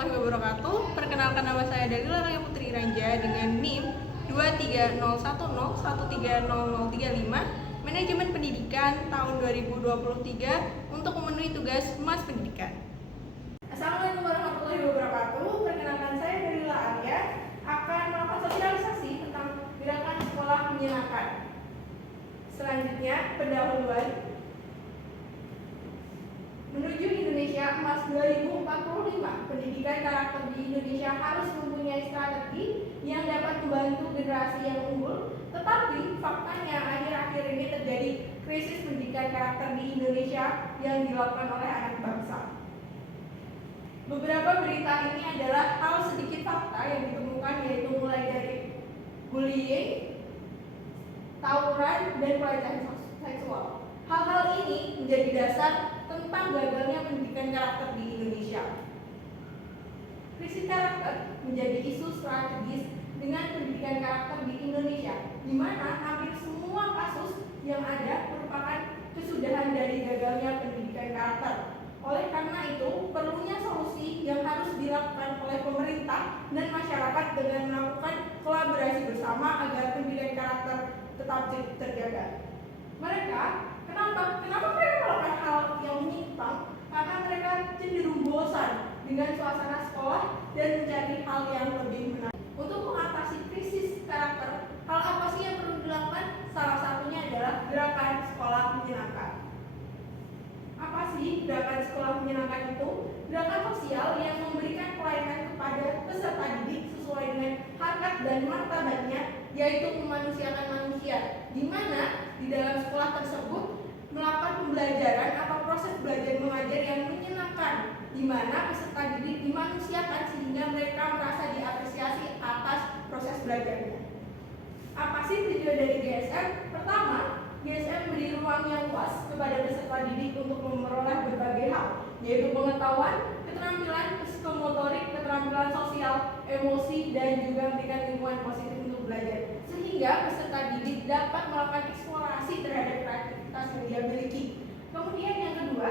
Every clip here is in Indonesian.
warahmatullahi wabarakatuh. Perkenalkan, nama saya Dalila Raya Putri Ranja dengan NIM 23010130035, Manajemen Pendidikan tahun 2023 untuk memenuhi tugas Mas Pendidikan. Assalamualaikum warahmatullahi wabarakatuh. Perkenalkan, saya Dalila Arya akan melakukan sosialisasi tentang gerakan sekolah menyenangkan. Selanjutnya, pendahuluan. Menuju Indonesia Emas 2045, pendidikan karakter di Indonesia harus mempunyai strategi yang dapat membantu generasi yang unggul. Tetapi faktanya akhir-akhir ini terjadi krisis pendidikan karakter di Indonesia yang dilakukan oleh anak bangsa. Beberapa berita ini adalah hal sedikit fakta yang ditemukan, yaitu mulai dari bullying, tawuran, dan pelecehan seksual. Hal-hal ini menjadi dasar tentang gagalnya pendidikan karakter di Indonesia. Krisis karakter menjadi isu strategis dengan pendidikan karakter di Indonesia, di mana hampir semua kasus yang ada merupakan kesudahan dari gagalnya pendidikan karakter. Oleh karena itu, perlunya solusi yang harus dilakukan oleh pemerintah dan masyarakat dengan melakukan kolaborasi bersama agar pendidikan karakter tetap terjaga. Kenapa mereka melakukan hal yang menyimpang? Karena mereka cenderung bosan dengan suasana sekolah dan mencari hal yang lebih menarik. Untuk mengatasi krisis karakter, hal apa sih yang perlu dilakukan? Salah satunya adalah gerakan sekolah menyenangkan. Apa sih gerakan sekolah menyenangkan itu? Gerakan sosial yang memberikan pelayanan kepada peserta didik sesuai dengan harkat dan martabatnya, yaitu memanusiakan manusia, di mana di dalam sekolah tersebut melakukan pembelajaran atau proses belajar mengajar yang menyenangkan, di mana peserta didik dimanusiakan sehingga mereka merasa diapresiasi atas proses belajarnya. Apa sih tujuan dari GSM? Pertama, GSM memberi ruang yang luas kepada peserta didik untuk memperoleh berbagai hal, yaitu pengetahuan, keterampilan psikomotorik, keterampilan sosial, emosi, dan juga memberikan lingkungan positif untuk belajar, sehingga peserta didik dapat melakukan eksplorasi terhadap kreativitas yang dia miliki. Kemudian yang kedua,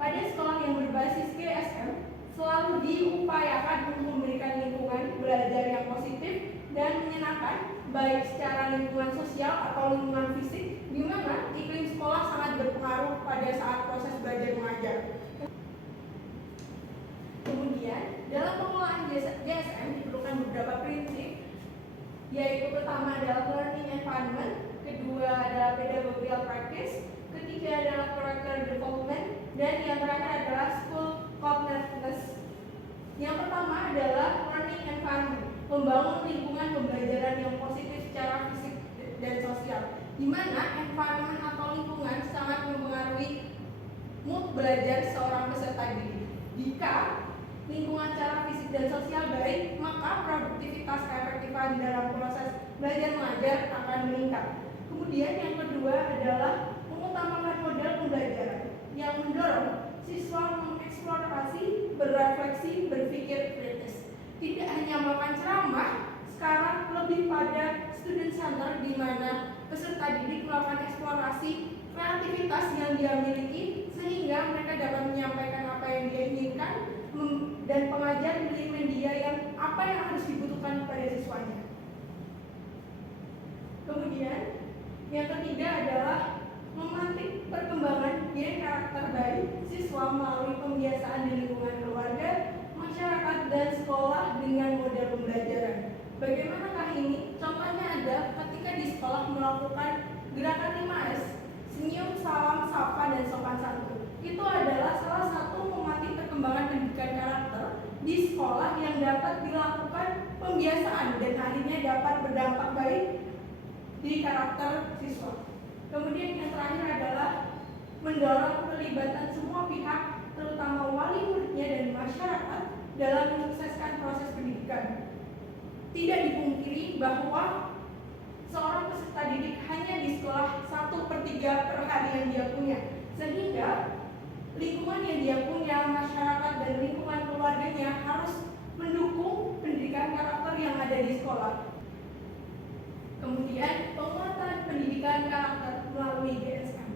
pada sekolah yang berbasis GSM selalu diupayakan untuk memberikan lingkungan belajar yang positif dan menyenangkan, baik secara lingkungan sosial atau lingkungan fisik, di mana iklim sekolah sangat berpengaruh pada saat proses belajar mengajar. Kemudian, dalam pengelolaan GSM diperlukan beberapa prinsip, yaitu pertama adalah learning environment, kedua adalah pedagogical practice, ketiga adalah character development, dan yang terakhir adalah school connectedness. Yang pertama adalah learning environment, membangun lingkungan pembelajaran yang positif secara fisik dan sosial, di mana environment atau lingkungan sangat mempengaruhi mood belajar seorang peserta didik. Jika lingkungan secara fisik dan sosial baik, maka produktivitas keefektifan dalam proses belajar mengajar akan meningkat. Kemudian yang kedua adalah mengutamakan model pembelajaran yang mendorong siswa mengeksplorasi, berefleksi, berpikir kritis. Tidak hanya melakukan ceramah, sekarang lebih pada student center, di mana peserta didik melakukan eksplorasi kreativitas yang dia miliki sehingga mereka dapat menyampaikan apa yang dia inginkan, dan pengajar memilih media yang apa yang harus dibutuhkan kepada siswanya. Kemudian yang ketiga adalah memantik perkembangan gen karakter baik siswa melalui pembiasaan di lingkungan keluarga, masyarakat, dan sekolah dengan model pembelajaran. Bagaimanakah ini? Contohnya ada ketika di sekolah melakukan gerakan 5S, senyum, salam, sapa, dan sopan santun. Itu adalah salah satu memantik perkembangan pendidikan karakter di sekolah yang dapat dilakukan pembiasaan dan akhirnya dapat berdampak baik di karakter siswa. Kemudian yang terakhir adalah mendorong pelibatan semua pihak, terutama wali muridnya dan masyarakat, dalam mensukseskan proses pendidikan. Tidak dipungkiri bahwa seorang peserta didik hanya di sekolah 1/3 per hari yang dia punya, sehingga lingkungan yang dia punya, masyarakat, dan lingkungan keluarganya harus mendukung pendidikan karakter yang ada di sekolah. Kemudian penguatan pendidikan karakter melalui GSM.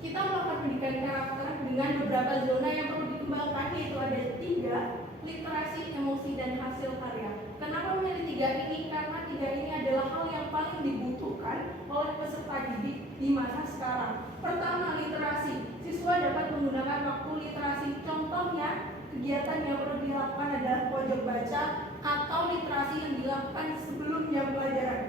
Kita melakukan pendidikan karakter dengan beberapa zona yang perlu dikembangkan, yaitu ada 3, literasi, emosi, dan hasil karya. Kenapa memilih 3 ini? Karena 3 ini adalah hal yang paling dibutuhkan oleh peserta didik di masa sekarang. Pertama, literasi. Siswa dapat menggunakan waktu literasi. Contohnya, kegiatan yang perlu dilakukan adalah pojok baca atau literasi yang dilakukan sebelum jam pelajaran.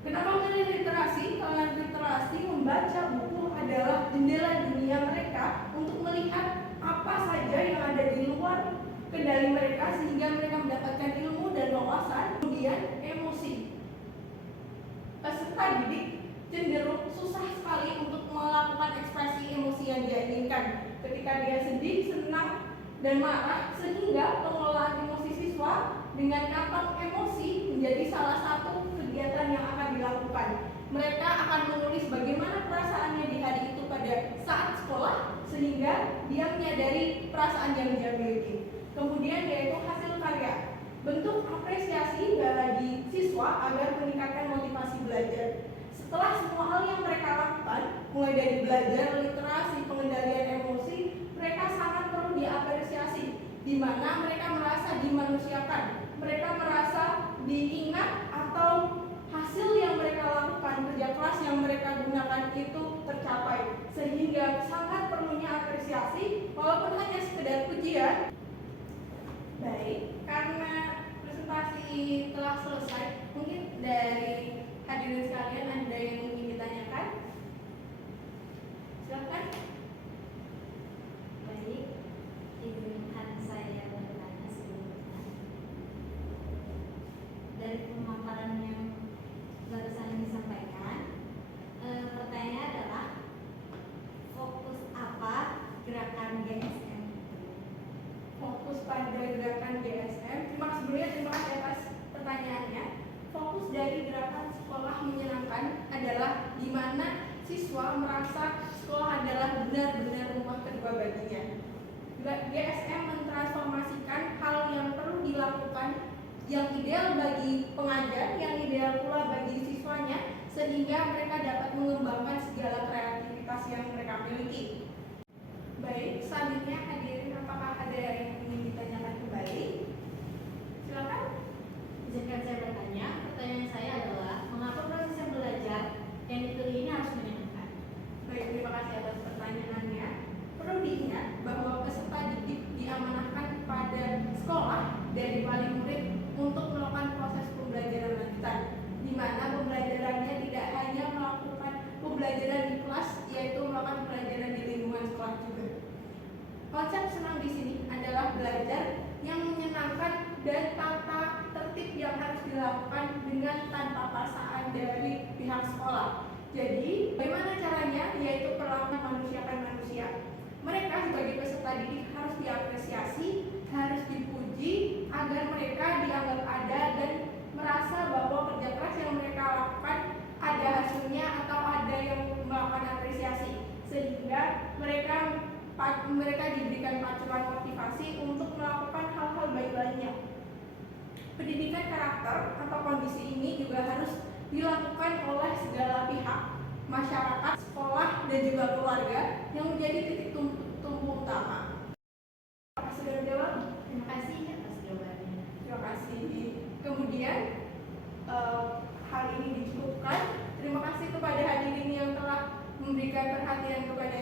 Kenapa memilih literasi? Karena literasi membaca buku adalah jendela dunia mereka untuk melihat apa saja yang ada di luar kendali mereka sehingga mereka mendapatkan ilmu dan wawasan. Kemudian emosi. Peserta didik cenderung susah sekali untuk melakukan ekspresi emosi yang dia inginkan. Ketika dia sedih, senang, dan marah, sehingga pengelolaan emosi siswa dengan kantong emosi menjadi salah satu kegiatan yang akan dilakukan. Mereka akan menulis bagaimana perasaannya di hari itu pada saat sekolah sehingga dia menyadari perasaan yang dia miliki. Kemudian yaitu hasil karya. Bentuk apresiasi bagi siswa agar meningkatkan motivasi belajar. Setelah semua hal yang mereka lakukan, mulai dari belajar, literasi, pengendalian emosi, mereka sangat perlu diapresiasi, di mana mereka merasa dimanusiakan, mereka merasa diingat atau hasil yang mereka lakukan, kerja keras yang mereka gunakan itu tercapai, sehingga sangat perlunya apresiasi walaupun hanya sekedar pujian. Baik, karena presentasi telah selesai, mungkin dari hadirin sekalian ada yang ingin ditanyakan? Silakan. Baik, izinkan saya bertanya sebelumnya. Dari pemaparan yang barusan disampaikan, pertanyaannya adalah fokus apa gerakan GSM? Fokus pada gerakan GSM. Terima kasih atas pertanyaannya. Fokus dari gerakan sekolah menyenangkan adalah di mana siswa merasa sekolah adalah benar-benar rumah kedua baginya. GSM mentransformasikan hal yang perlu dilakukan, yang ideal bagi pengajar, yang ideal pula bagi siswanya, sehingga mereka dapat mengembangkan segala kreativitas yang mereka miliki. Baik, selanjutnya hadirin, apakah ada yang ingin ditanyakan kembali? Silakan. Izinkan saya bertanya. Pertanyaan saya adalah, mengapa proses belajar yang dipilih ini harus menyenangkan? Baik, terima kasih atas pertanyaannya. Perlu diingat bahwa peserta didik diamanahkan pada sekolah dari wali murid untuk melakukan proses pembelajaran lanjutan, di mana pembelajarannya tidak hanya melakukan pembelajaran di kelas, yaitu melakukan pembelajaran di lingkungan sekolah juga. Konsep senang di sini adalah belajar yang menyenangkan dan tata tertib yang harus dilakukan dengan tanpa paksaan dari pihak sekolah. Jadi, bagaimana caranya? Yaitu perlakuan manusiakan manusia. Mereka sebagai peserta didik harus diapresiasi, harus dipuji agar mereka dianggap ada dan merasa bahwa kerja keras yang mereka lakukan ada hasilnya atau ada yang melakukan apresiasi, sehingga mereka diberikan pacuan motivasi untuk melakukan hal-hal baik lainnya. Pendidikan karakter atau kondisi ini juga harus dilakukan oleh segala pihak, masyarakat, sekolah, dan juga keluarga yang menjadi titik tumpu utama. Apakah sudah menjawab? Terima kasih atas jawabannya. Terima kasih. Kemudian hal ini dicukupkan. Terima kasih kepada hadirin yang telah memberikan perhatian kepada